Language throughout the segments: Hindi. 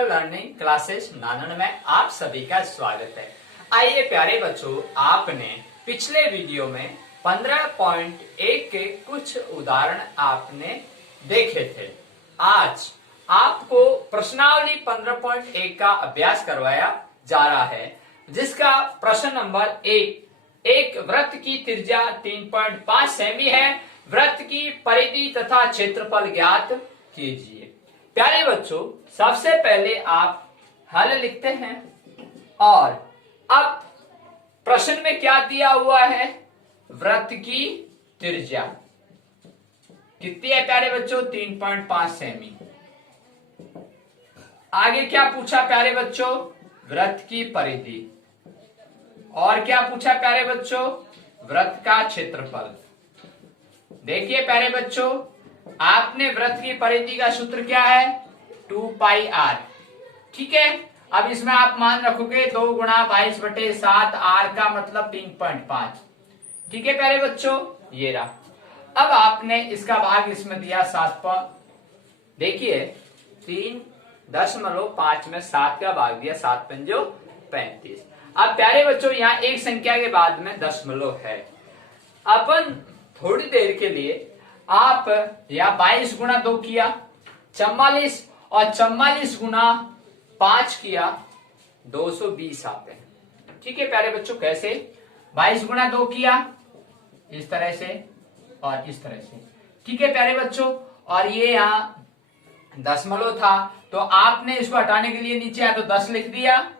डिजिटल लर्निंग क्लासेस नानन में आप सभी का स्वागत है। आइए प्यारे बच्चों, आपने पिछले वीडियो में 15.1 के कुछ उदाहरण आपने देखे थे। आज आपको प्रश्नावली 15.1 का अभ्यास करवाया जा रहा है, जिसका प्रश्न नंबर एक वृत्त की त्रिज्या 3.5 सेमी है। वृत्त की परिधि तथा क्षेत्रफल ज्ञात कीजिए। प्यारे बच्चों, सबसे पहले आप हल लिखते हैं और अब प्रश्न में क्या दिया हुआ है? वृत्त की त्रिज्या कितनी है प्यारे बच्चों? 3.5 सेमी। आगे क्या पूछा प्यारे बच्चों? वृत्त की परिधि। और क्या पूछा प्यारे बच्चों? वृत्त का क्षेत्रफल। देखिए प्यारे बच्चों, आपने वृत्त की परिधि का सूत्र क्या है? 2πr। ठीक है, अब इसमें आप मान रखोगे 2 गुणा 22/7, r का मतलब 3.5। ठीक है प्यारे बच्चों, ये रहा। अब आपने इसका भाग इसमें दिया 7 पर। देखिए 3.5 में 7 का भाग दिया, 7 पंजो 35। अब प्यारे बच्चों, यहाँ एक संख्या के बाद में दशमलव है। अपन थोड़ी देर के लिए आप या 22 गुणा 2 किया 44, और 44 गुणा 5 किया 220 आते हैं। ठीक है प्यारे बच्चों, कैसे? 22 गुणा 2 किया इस तरह से और इस तरह से। ठीक है प्यारे बच्चों, और ये यहाँ दशमलव था तो आपने इसको हटाने के लिए नीचे आया तो 10 लिख दिया,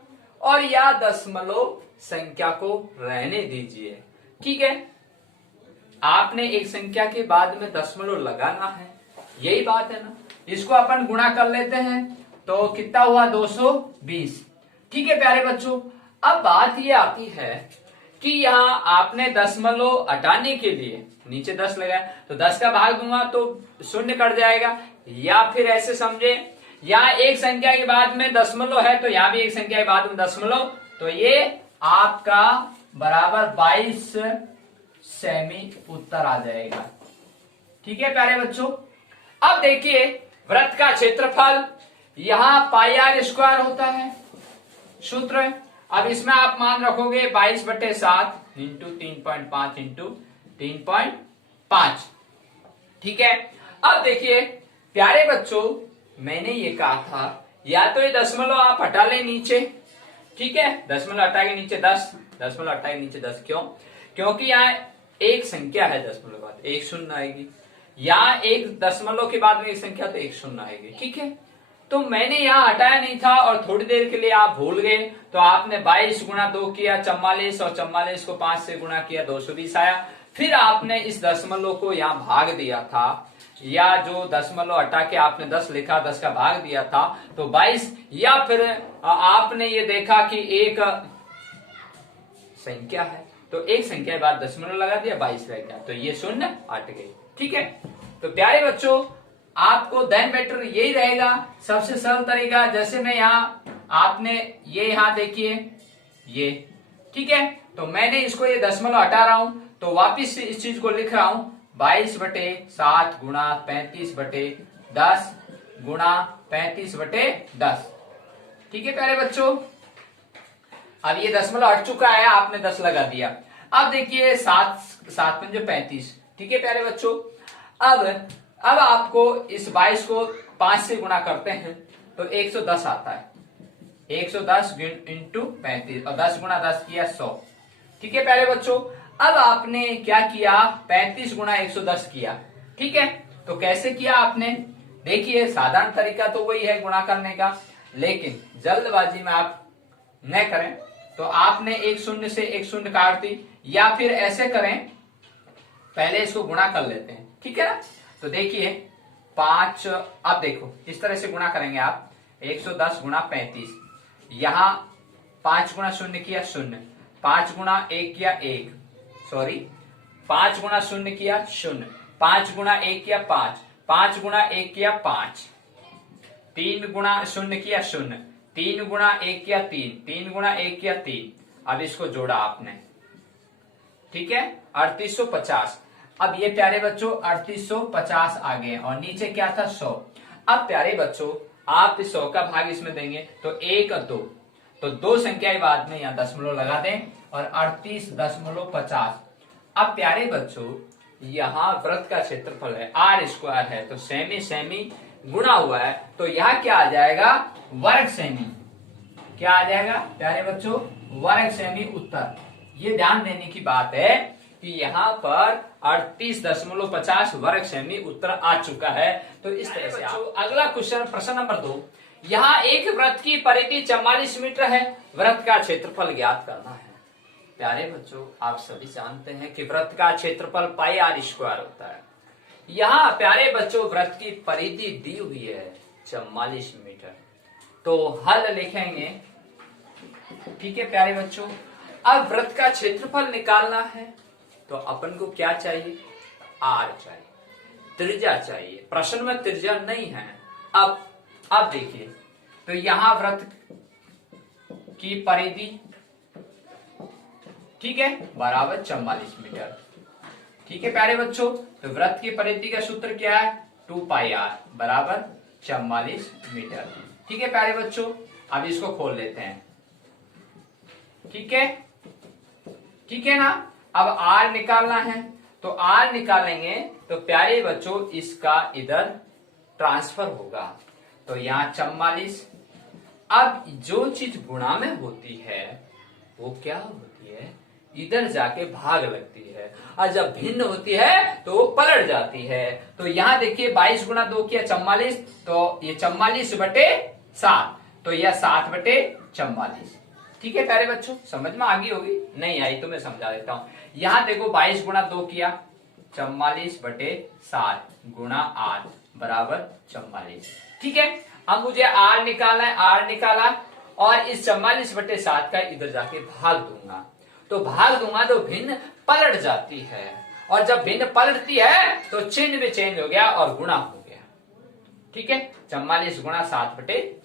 और यह दशमलव संख्या को रहने दीजिए। ठीक है, आपने एक संख्या के बाद में दशमलव लगाना है, यही बात है ना। इसको अपन गुणा कर लेते हैं तो कितना हुआ? 220। ठीक है प्यारे बच्चों, अब बात ये आती है कि यहाँ आपने दशमलव हटाने के लिए नीचे 10 लगाया तो 10 का भाग दूंगा तो शून्य कट जाएगा, या फिर ऐसे समझे यहाँ एक संख्या के बाद में दशमलव है तो यहाँ भी एक संख्या के बाद में दशमलव, तो ये आपका बराबर 22 सेमी उत्तर आ जाएगा। ठीक है प्यारे बच्चों, अब देखिए वृत्त का क्षेत्रफल यहां πr² होता है सूत्र। अब इसमें आप मान रखोगे 22/7 इंटू 3.5 इंटू 3.5। ठीक है, अब देखिए प्यारे बच्चों, मैंने ये कहा था या तो ये दशमलव आप हटा ले नीचे। ठीक है, दशमलव हटा के नीचे 10, दशमलव हटा के नीचे 10। क्यों? क्योंकि यहाँ एक संख्या है, दशमलव के बाद एक शून्य आएगी, यहाँ एक दशमलव के बाद में एक संख्या तो एक शून्य आएगी। ठीक है, तो मैंने यहाँ हटाया नहीं था और थोड़ी देर के लिए आप भूल गए तो आपने 22 गुणा 2 किया 44, और 44 को 5 से गुणा किया 220 आया। फिर आपने इस दशमलव को यहाँ भाग दिया था, या जो दशमलव हटा के आपने 10 लिखा, 10 का भाग दिया था तो 22, या फिर आपने ये देखा कि एक संख्या है तो एक संख्या के बाद दशमलव लगा दिया, 22 रह गया, तो ये शून्य हट गई। ठीक है, तो प्यारे बच्चों, आपको देन बेटर यही रहेगा, सबसे सरल तरीका। जैसे मैं यहाँ आपने ये यहाँ देखिए ये, ठीक है, तो मैंने इसको ये दशमलव हटा रहा हूं तो वापिस इस चीज को लिख रहा हूं 22/7 गुणा 35/10 गुणा 35/10। ठीक है प्यारे बच्चों, अब ये दशमलव हट चुका है, आपने 10 लगा दिया। अब देखिए 7 पंजे 35। ठीक है प्यारे बच्चों, अब आपको इस 22 को 5 से गुणा करते हैं तो 110 आता है। 110 इंटू 35, और 10 गुणा 10 किया 100। ठीक है प्यारे बच्चों, अब आपने क्या किया? 35 गुणा 110 किया। ठीक है, तो कैसे किया आपने? देखिए साधारण तरीका तो वही है गुणा करने का, लेकिन जल्दबाजी में आप न करें तो आपने एक शून्य से एक शून्य काट दी, या फिर ऐसे करें, पहले इसको गुणा कर लेते हैं। ठीक है ना, तो देखिए 5, अब देखो इस तरह से गुणा करेंगे आप 110 गुणा 35, यहां 5 गुणा शून्य किया 0, 5 गुणा 1 किया 1, सॉरी 5 गुणा 0 किया 0, 5 गुणा 1 किया 5, 5 गुणा 1 किया 5, 3 गुणा 0 किया 0, 3 गुणा 1 किया 3, 3 गुणा 1 किया 3। अब इसको जोड़ा आपने, ठीक है, 3850। अब ये प्यारे बच्चों 3850 आ गए, और नीचे क्या था 100। अब प्यारे बच्चों आप इस 100 का भाग इसमें देंगे तो 1 2, तो 2 संख्या के बाद में यहाँ दशमलव लगा दें और 38.50। अब प्यारे बच्चों यहाँ वृत्त का क्षेत्रफल है आर स्क्वायर है, तो सेमी सेमी गुणा हुआ है, तो यहाँ क्या आ जाएगा वर्ग सेमी। क्या आ जाएगा प्यारे बच्चों वर्ग सेमी उत्तर। ये ध्यान देने की बात है कि यहाँ पर 38.50 वर्ग सेमी उत्तर आ चुका है। तो इस तरह से अगला क्वेश्चन प्रश्न नंबर 2, यहाँ एक वृत्त की परिधि 44 मीटर है, वृत्त का क्षेत्रफल ज्ञात करना है। प्यारे बच्चों आप सभी जानते हैं कि वृत्त का क्षेत्रफल पाई आर स्क्वायर होता है। यहाँ प्यारे बच्चों वृत्त की परिधि दी हुई है 44 मीटर, तो हल लिखेंगे। ठीक है प्यारे बच्चों, अब वृत्त का क्षेत्रफल निकालना है तो अपन को क्या चाहिए आर चाहिए, त्रिज्या चाहिए। प्रश्न में त्रिज्या नहीं है। अब देखिए तो यहां वृत्त की परिधि ठीक है बराबर 44 मीटर। ठीक है प्यारे बच्चों, तो वृत्त की परिधि का सूत्र क्या है 2 पाई आर बराबर 44 मीटर। ठीक है प्यारे बच्चों, अब इसको खोल लेते हैं। ठीक है ना। अब आर निकालना है, तो आर निकालेंगे तो प्यारे बच्चों इसका इधर ट्रांसफर होगा, तो यहाँ 44। अब जो चीज गुणा में होती है वो क्या होती है इधर जाके भाग लगती है, और जब भिन्न होती है तो वो पलट जाती है। तो यहाँ देखिए 22 गुणा 2 किया 44, तो ये 44/7, तो यह 7/44। ठीक है प्यारे बच्चों, समझ में आ गई होगी, नहीं आई तो मैं समझा देता हूं। यहां देखो 22 गुणा 2 किया 44/7 गुणा 8 बराबर 44। ठीक है, अब मुझे आर निकालना है, आर निकाला और इस 44/7 का इधर जाके भाग दूंगा, तो भाग दूंगा तो भिन्न पलट जाती है, और जब भिन्न पलटती है तो चिन्ह भी चेंज हो गया और गुणा हो गया। ठीक है, 44 गुणा 7/44।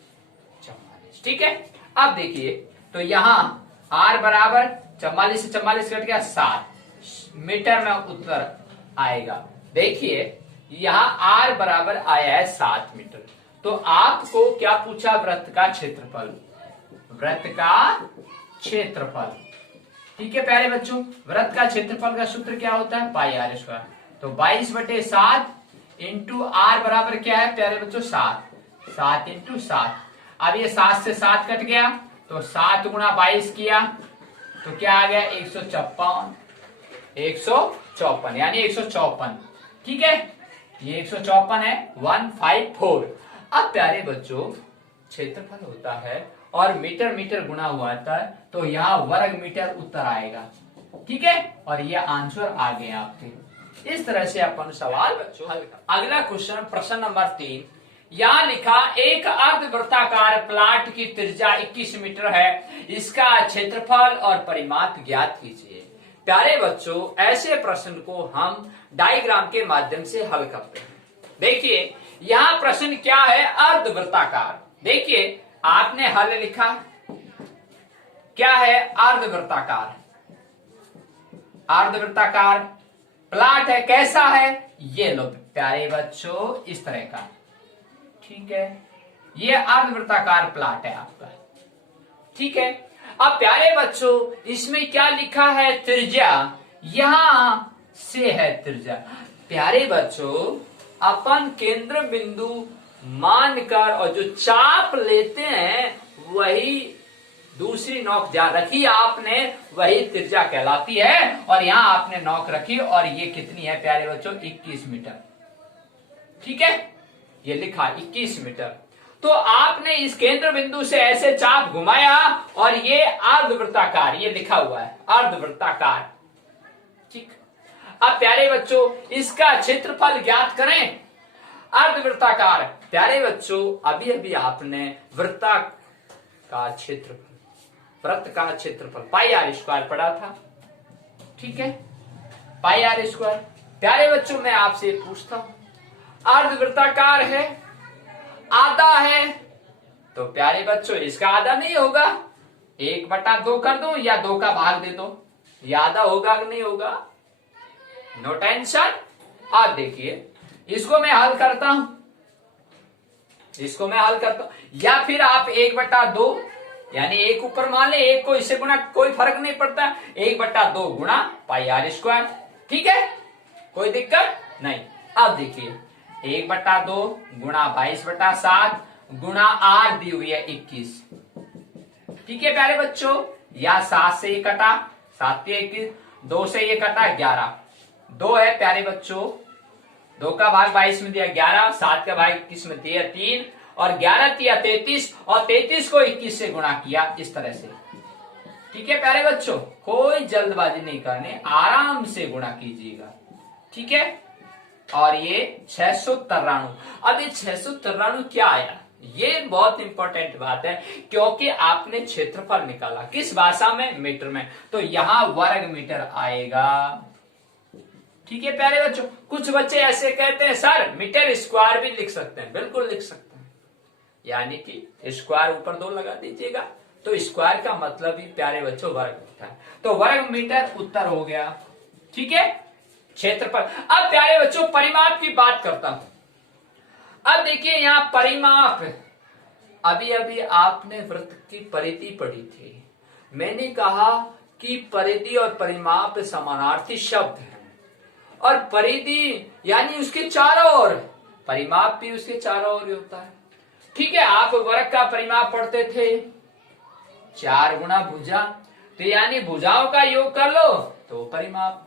ठीक है, अब देखिए तो यहां आर बराबर 44 से 44 कट गया 7 मीटर में उत्तर आएगा। देखिए यहां आर बराबर आया है 7 मीटर, तो आपको क्या पूछा वृत्त का क्षेत्रफल, वृत्त का क्षेत्रफल। ठीक है प्यारे बच्चों, वृत्त का क्षेत्रफल का सूत्र क्या होता है पाई आर स्क्वायर, तो 22/7 इंटू आर बराबर क्या है प्यारे बच्चों 7 इंटू 7। अब ये 7 से 7 कट गया, तो 7 गुणा 22 किया तो क्या आ गया 154 यानी 154। ठीक है, ये 154 है 154। अब प्यारे बच्चों क्षेत्रफल होता है और मीटर मीटर गुणा हुआ था, तो यहाँ वर्ग मीटर उत्तर आएगा। ठीक है, और ये आंसर आ गए आपके। इस तरह से अपन सवाल बच्चों हल कर। अगला क्वेश्चन प्रश्न नंबर 3, यहाँ लिखा एक अर्धवृत्ताकार प्लाट की त्रिज्या 21 मीटर है, इसका क्षेत्रफल और परिमाप ज्ञात कीजिए। प्यारे बच्चों ऐसे प्रश्न को हम डायग्राम के माध्यम से हल करते हैं। देखिए यहाँ प्रश्न क्या है अर्धवृत्ताकार। देखिए आपने हल लिखा, क्या है अर्धवृत्ताकार, अर्धवृत्ताकार प्लाट है, कैसा है ये लो प्यारे बच्चों इस तरह का। ठीक है, ये अर्धवृत्ताकार प्लाट है आपका। ठीक है, अब प्यारे बच्चों इसमें क्या लिखा है त्रिज्या, यहां से है त्रिज्या। प्यारे बच्चों अपन केंद्र बिंदु मानकर और जो चाप लेते हैं वही दूसरी नोक जहां रखी आपने वही त्रिज्या कहलाती है, और यहां आपने नोक रखी और ये कितनी है प्यारे बच्चों 21 मीटर। ठीक है, ये लिखा 21 मीटर। तो आपने इस केंद्र बिंदु से ऐसे चाप घुमाया और ये अर्धवृत्ताकार, ये लिखा हुआ है अर्धवृत्ताकार। ठीक, अब प्यारे बच्चों इसका क्षेत्रफल ज्ञात करें। अर्धवृत्ताकार प्यारे बच्चों अभी अभी आपने वृत्ताकार क्षेत्रफल, वृत्त का क्षेत्रफल पाई आर स्क्वायर पढ़ा था। ठीक है, पाई आर स्क्वायर। प्यारे बच्चों मैं आपसे पूछता हूं अर्धवृत्ताकार है, आधा है, तो प्यारे बच्चों इसका आधा नहीं होगा, 1/2 कर दो या 2 का भाग दे दो, ये आधा होगा कि नहीं होगा, नो टेंशन। अब देखिए इसको मैं हल करता हूं। इसको मैं हल करता हूं। या फिर आप 1/2 यानी एक ऊपर मान ले, एक को इससे गुणा, कोई फर्क नहीं पड़ता, 1/2 गुणा पाई आर स्क्वायर। ठीक है, कोई दिक्कत नहीं। अब देखिए 1/2 गुणा 22/7 गुणा आर दी हुई है 21। ठीक है प्यारे बच्चों, या 7 से ये कटा, 7 के 21, 2 से ये कटा 11, 2 है प्यारे बच्चों, 2 का भाग 22 में दिया 11, 7 का भाग 21 में दिया 3, और 11 दिया 33, और 33 को 21 से गुणा किया इस तरह से। ठीक है प्यारे बच्चों, कोई जल्दबाजी नहीं करनी, आराम से गुणा कीजिएगा। ठीक है, और ये 693। अब ये 693 क्या आया, ये बहुत इंपॉर्टेंट बात है, क्योंकि आपने क्षेत्रफल निकाला किस भाषा में, मीटर में, तो यहां वर्ग मीटर आएगा। ठीक है प्यारे बच्चों, कुछ बच्चे ऐसे कहते हैं सर मीटर स्क्वायर भी लिख सकते हैं, बिल्कुल लिख सकते हैं, यानी कि स्क्वायर ऊपर 2 लगा दीजिएगा, तो स्क्वायर का मतलब ही प्यारे बच्चों वर्ग होता है, तो वर्ग मीटर उत्तर हो गया। ठीक है, क्षेत्रफल। अब प्यारे बच्चों परिमाप की बात करता हूं। अब देखिए यहां परिमाप, अभी अभी आपने वृत्त की परिधि पढ़ी थी, मैंने कहा कि परिधि और परिमाप समानार्थी शब्द हैं, और परिधि यानी उसके चारों ओर, परिमाप भी उसके चारों ओर ही होता है। ठीक है, आप वर्ग का परिमाप पढ़ते थे 4 गुना भुजा, तो यानी भुजाओं का योग कर लो तो परिमाप,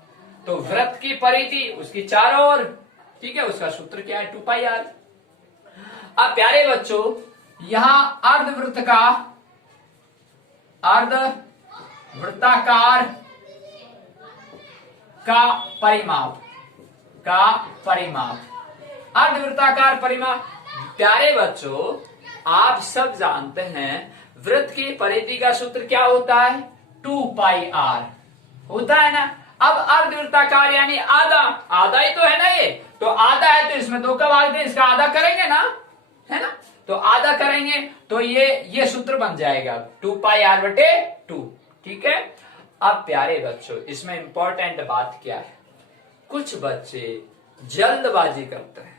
तो वृत्त की परिधि उसकी चारों ओर, ठीक है, उसका सूत्र क्या है 2πr। अब प्यारे बच्चों यहां अर्धवृत्त का, अर्धवृत्ताकार का परिमाप, अर्धवृत्ताकार परिमाप। प्यारे बच्चों आप सब जानते हैं वृत्त की परिधि का सूत्र क्या होता है, 2πr होता है ना। अब अर्धवृत्ताकार यानी आधा, आधा ही तो है ना, ये तो आधा है, तो इसमें 2 का भाग दें, इसका आधा करेंगे ना, है ना, तो आधा करेंगे तो ये सूत्र बन जाएगा 2πr/2। ठीक है, अब प्यारे बच्चों इसमें इंपॉर्टेंट बात क्या है, कुछ बच्चे जल्दबाजी करते हैं।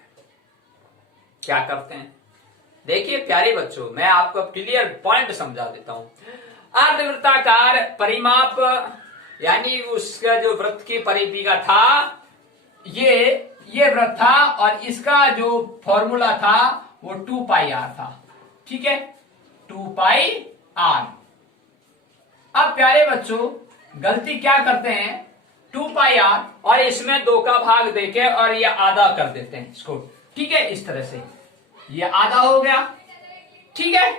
क्या करते हैं, देखिए प्यारे बच्चों मैं आपको क्लियर पॉइंट समझा देता हूं। अर्धवृत्ताकार परिमाप यानी उसका जो वृत्त की परिधि का था, ये वृत्त था, और इसका जो फॉर्मूला था वो 2πr था। ठीक है, 2πr। अब प्यारे बच्चों गलती क्या करते हैं, 2πr और इसमें 2 का भाग देके और ये आधा कर देते हैं इसको। ठीक है, इस तरह से ये आधा हो गया। ठीक है,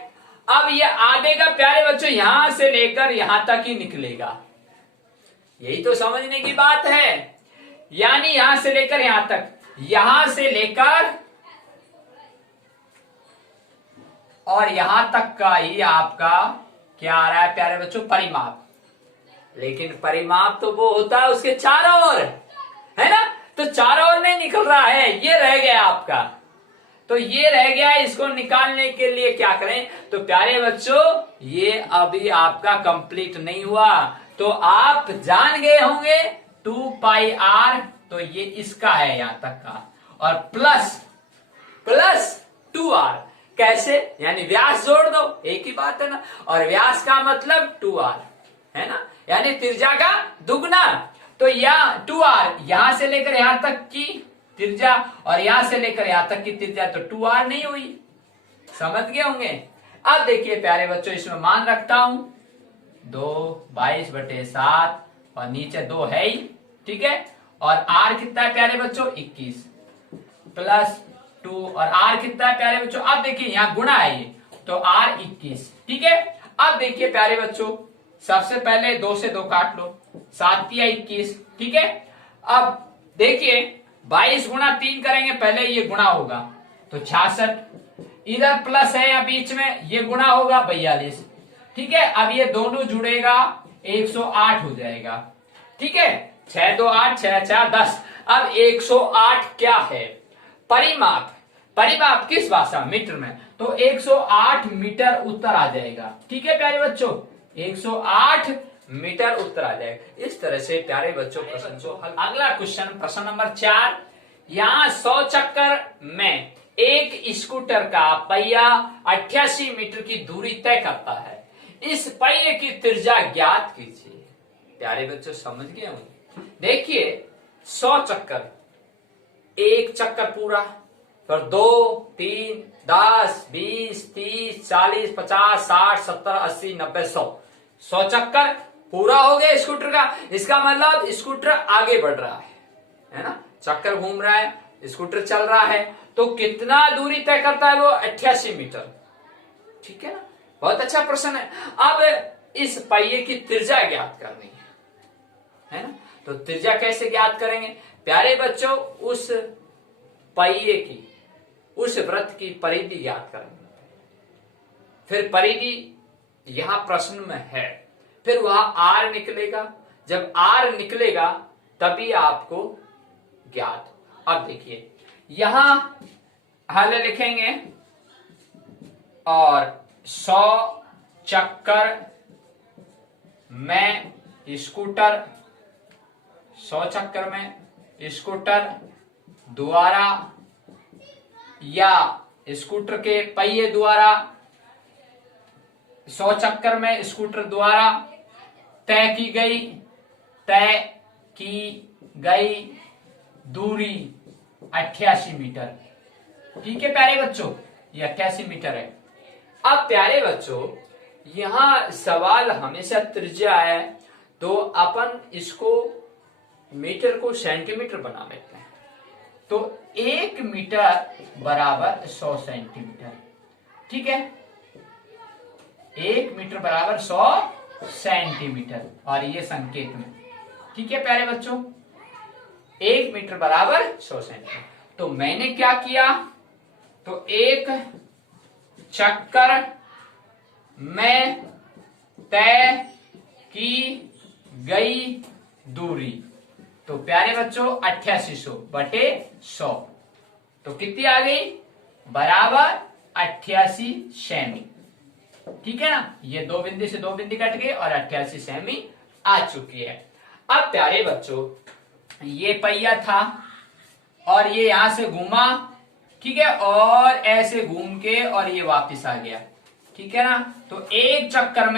अब ये आधे का प्यारे बच्चों यहां से लेकर यहां तक ही निकलेगा, यही तो समझने की बात है, यानी यहां से लेकर यहां तक, यहां से लेकर और यहां तक का ही आपका क्या आ रहा है प्यारे बच्चों, परिमाप। लेकिन परिमाप तो वो होता है उसके चारों ओर, है ना, तो चारों ओर नहीं निकल रहा है, ये रह गया आपका, तो ये रह गया, इसको निकालने के लिए क्या करें, तो प्यारे बच्चों ये अभी आपका कंप्लीट नहीं हुआ, तो आप जान गए होंगे 2πr, तो ये इसका है यहां तक का, और प्लस 2r, कैसे, यानी व्यास जोड़ दो, एक ही बात है ना, और व्यास का मतलब 2r है ना, यानी त्रिज्या का दुगना, तो यह 2r यहां से लेकर यहां तक की त्रिज्या और यहां से लेकर यहां तक की त्रिज्या, तो 2r नहीं हुई, समझ गए होंगे। अब देखिए प्यारे बच्चों इसमें मान रखता हूं 2 22/7 और नीचे 2 है ही, ठीक है, और r कितना है प्यारे बच्चों 21 प्लस 2, और r कितना है प्यारे बच्चों, अब देखिए यहां गुणा है ये, तो r 21। ठीक है, अब देखिए प्यारे बच्चों सबसे पहले 2 से 2 काट लो, 7 या 21। ठीक है, अब देखिए 22 गुणा 3 करेंगे, पहले ये गुणा होगा तो 66, इधर प्लस है या बीच में, ये गुणा होगा 42। ठीक है, अब ये दोनों जुड़ेगा 108 हो जाएगा। ठीक है, 6 2 8 6 4 10। अब 108 क्या है, परिमाप, परिमाप किस भाषा, मीटर में, तो 108 मीटर उत्तर आ जाएगा। ठीक है प्यारे बच्चों, 108 मीटर उत्तर आ जाएगा। इस तरह से प्यारे बच्चों प्रश्न को हल। अगला क्वेश्चन प्रश्न नंबर 4, यहाँ 100 चक्कर में एक स्कूटर का पहिया 88 मीटर की दूरी तय करता है, इस पहिए की त्रिज्या ज्ञात कीजिए। प्यारे बच्चों समझ गए होंगे। देखिए 100 चक्कर, एक चक्कर पूरा, फिर 2, 3, 10, 20, 30, 40, 50, 60, 70, 80, 90, 100। 100 चक्कर पूरा हो गया स्कूटर का। इसका मतलब स्कूटर आगे बढ़ रहा है ना, चक्कर घूम रहा है, स्कूटर चल रहा है। तो कितना दूरी तय करता है वो? 88 मीटर। ठीक है ना, बहुत अच्छा प्रश्न है। अब इस पहिए की त्रिज्या ज्ञात करनी है ना, तो त्रिज्या कैसे ज्ञात करेंगे? प्यारे बच्चों, उस पहिए की, उस वृत्त की परिधि ज्ञात करेंगे। फिर परिधि यहां प्रश्न में है, फिर वहां आर निकलेगा। जब आर निकलेगा तभी आपको ज्ञात होगा। अब देखिए यहां हल लिखेंगे, और 100 चक्कर में स्कूटर, 100 चक्कर में स्कूटर द्वारा या स्कूटर के पहिए द्वारा, 100 चक्कर में स्कूटर द्वारा तय की गई दूरी 88 मीटर। ठीक है प्यारे बच्चों, ये 88 मीटर है। अब प्यारे बच्चों, यहां सवाल हमेशा त्रिज्या है, तो अपन इसको मीटर को सेंटीमीटर बना लेते हैं। तो 1 मीटर बराबर 100 सेंटीमीटर। ठीक है, 1 मीटर बराबर 100 सेंटीमीटर, और ये संकेत में। ठीक है प्यारे बच्चों, 1 मीटर बराबर 100 सेंटीमीटर। तो मैंने क्या किया, तो एक चक्कर में तय की गई दूरी, तो प्यारे बच्चों 8800 बटे 100, तो कितनी आ गई? बराबर 88 सेमी। ठीक है ना, ये 2 बिंदु से 2 बिंदु कट गए और 88 सेमी आ चुकी है। अब प्यारे बच्चों, ये पहिया था और ये यहां से घूमा, ठीक है, और ऐसे घूम के और ये वापस आ गया। ठीक है ना, तो एक चक्कर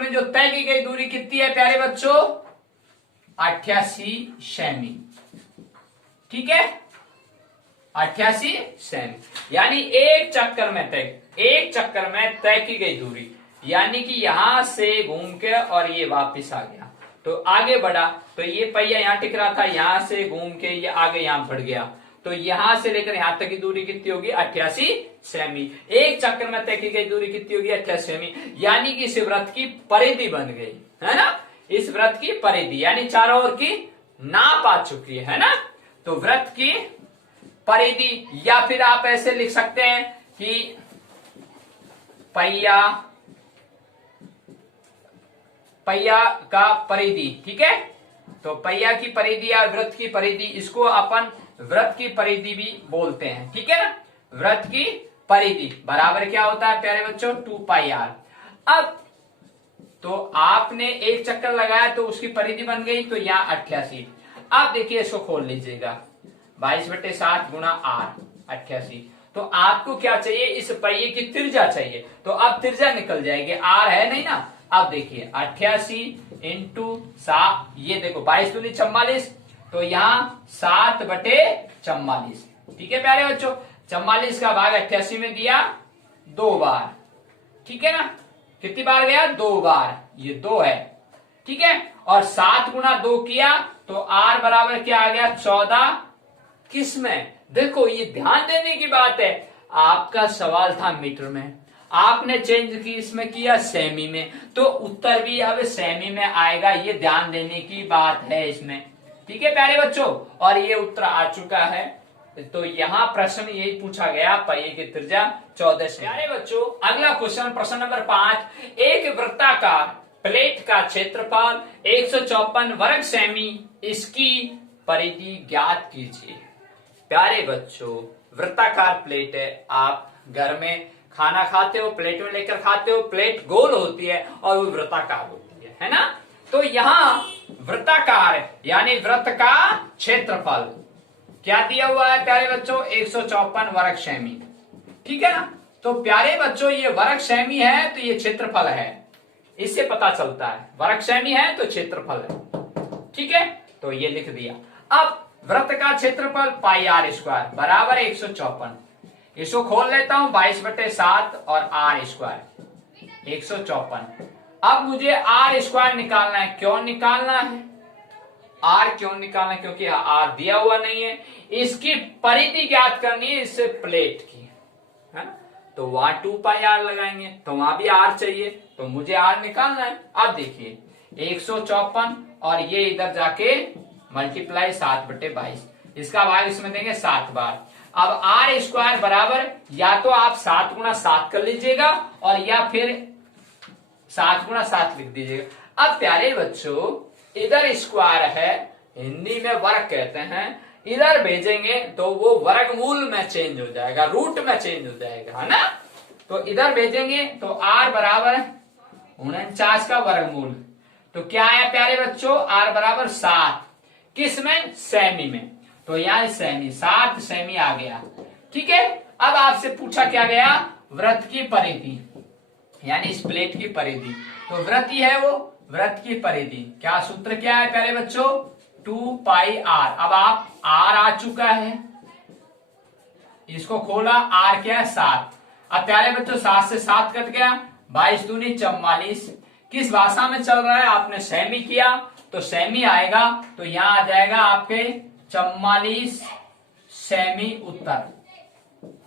में जो तय की गई दूरी कितनी है प्यारे बच्चों? 88 सेमी। ठीक है, 88 सेमी, यानी एक चक्कर में तय की गई दूरी, यानी कि यहां से घूम के और ये वापस आ गया, तो आगे बढ़ा, तो ये पहिया यहां टिक रहा था, यहां से घूम के ये आगे यहां बढ़ गया, तो यहां से लेकर यहां तक की दूरी कितनी होगी? 88 सेमी। एक चक्कर में तय की गई दूरी कितनी होगी? 88 सेमी, यानी कि इस वृत्त की परिधि बन गई है ना, इस वृत्त की परिधि, यानी चारों ओर की नाप आ चुकी है ना। तो वृत्त की परिधि, या फिर आप ऐसे लिख सकते हैं कि पहिया का परिधि। ठीक है, तो पहिया की परिधि या वृत्त की परिधि, इसको अपन वृत्त की परिधि भी बोलते हैं। ठीक है ना, वृत्त की परिधि बराबर क्या होता है प्यारे बच्चों? 2πr। अब तो आपने एक चक्कर लगाया तो उसकी परिधि बन गई, तो यहाँ 88। अब देखिए इसको खोल लीजिएगा, 22/7 गुणा r 88। तो आपको क्या चाहिए? इस पहिए की त्रिज्या चाहिए, तो अब त्रिज्या निकल जाएगी, r है नहीं ना। अब देखिए 88 इंटू 7, ये देखो 22 दूनी 44, तो यहाँ 7/44। ठीक है प्यारे बच्चों, 44 का भाग 88 में दिया 2 बार। ठीक है ना, कितनी बार गया? 2 बार, ये 2 है। ठीक है, और 7 गुणा 2 किया तो r बराबर क्या आ गया? 14। किस में? देखो ये ध्यान देने की बात है, आपका सवाल था मीटर में, आपने चेंज की इसमें किया सेमी में, तो उत्तर भी अब सेमी में आएगा, ये ध्यान देने की बात है इसमें। ठीक है प्यारे बच्चों, और ये उत्तर आ चुका है। तो यहाँ प्रश्न यही पूछा गया, पहिए की त्रिज्या 14 सेमी। प्यारे बच्चों, अगला क्वेश्चन, प्रश्न नंबर 5, एक वृत्ताकार प्लेट का क्षेत्रफल 154 वर्ग सेमी, इसकी परिधि ज्ञात कीजिए। प्यारे बच्चों, वृत्ताकार प्लेट है, आप घर में खाना खाते हो, प्लेट में लेकर खाते हो, प्लेट गोल होती है और वो वृत्ताकार होती है ना। तो यहाँ वृत्ताकार यानी वृत्त का क्षेत्रफल, क्या दिया हुआ है प्यारे बच्चों, 154 वर्ग सेमी, ठीक है ना। तो प्यारे बच्चों ये वर्ग सेमी है तो ये क्षेत्रफल है, इससे पता चलता है वर्ग सेमी है तो क्षेत्रफल है, ठीक है। तो ये लिख दिया। अब वृत्त का क्षेत्रफल पाई आर स्क्वायर बराबर 154, इसको खोल लेता हूं 22/7 और आर स्क्वायर 154। अब मुझे आर स्क्वायर निकालना है, क्यों निकालना है, आर क्यों निकालना है, क्योंकि आर दिया हुआ नहीं है। इसकी परिधि ज्ञात करनी है इससे प्लेट की, है ना। तो वहां 2 पाई आर लगाएंगे तो वहां भी आर चाहिए, तो मुझे आर निकालना है। अब देखिए 154 और ये इधर जाके मल्टीप्लाई 7/22, इसका भाग इसमें देंगे 7 बार। अब आर स्क्वायर बराबर या तो आप 7 गुणा 7 कर लीजिएगा और या फिर 7 गुणा 7 लिख दीजिएगा। अब प्यारे बच्चों इधर स्क्वायर है, हिंदी में वर्ग कहते हैं, इधर भेजेंगे तो वो वर्गमूल में चेंज हो जाएगा, रूट में चेंज हो जाएगा, है ना। तो इधर भेजेंगे तो आर बराबर 49 का वर्गमूल, तो क्या है प्यारे बच्चों, आर बराबर 7, किस में, सेमी में। तो यहाँ सेमी 7 सेमी आ गया, ठीक है। अब आपसे पूछा क्या गया, वृत्त की परिधि, यानी इस प्लेट की परिधि। तो वृत्त ही है वो, वृत्त की परिधि, क्या सूत्र क्या है प्यारे बच्चों, 2 पाई आर। अब आप आर आ चुका है, इसको खोला, आर क्या है 7। अब प्यारे बच्चों 7 से 7 कट गया, 22 दूनी 44। किस भाषा में चल रहा है, आपने सेमी किया तो सेमी आएगा, तो यहां आ जाएगा आपके 44 सेमी उत्तर,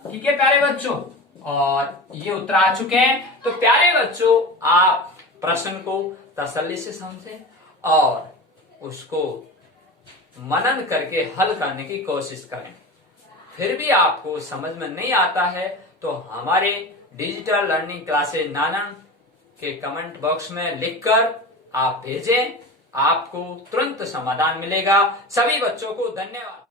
ठीक है प्यारे बच्चों। और ये उत्तर आ चुके हैं। तो प्यारे बच्चों आप प्रश्न को तसल्ली से समझें और उसको मनन करके हल करने की कोशिश करें। फिर भी आपको समझ में नहीं आता है तो हमारे डिजिटल लर्निंग क्लासेस नानन के कमेंट बॉक्स में लिखकर आप भेजें, आपको तुरंत समाधान मिलेगा। सभी बच्चों को धन्यवाद।